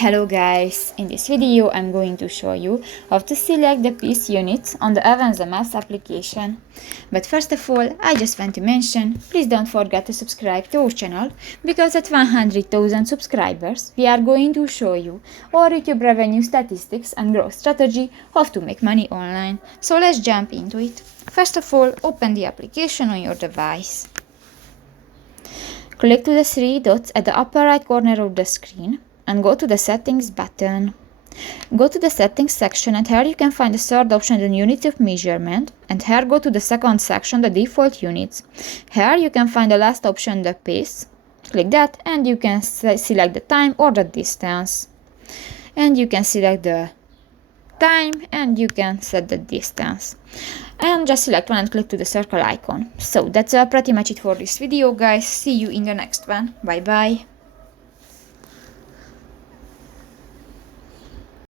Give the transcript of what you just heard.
Hello guys, in this video I'm going to show you how to select the piece units on the Avenza Maps application. But first of all, I just want to mention, please don't forget to subscribe to our channel, because at 100,000 subscribers we are going to show you our YouTube revenue statistics and growth strategy, how to make money online. So let's jump into it. First of all, open the application on your device. Click to the three dots at the upper right corner of the screen and go to the settings button. Go to the settings section, and here you can find the third option, the units of measurement, and here go to the second section, the default units. Here you can find the last option, the pace. Click that and you can select the time or the distance. And you can select the time and you can set the distance. And just select one and click to the circle icon. So that's pretty much it for this video, guys. See you in the next one. Bye bye.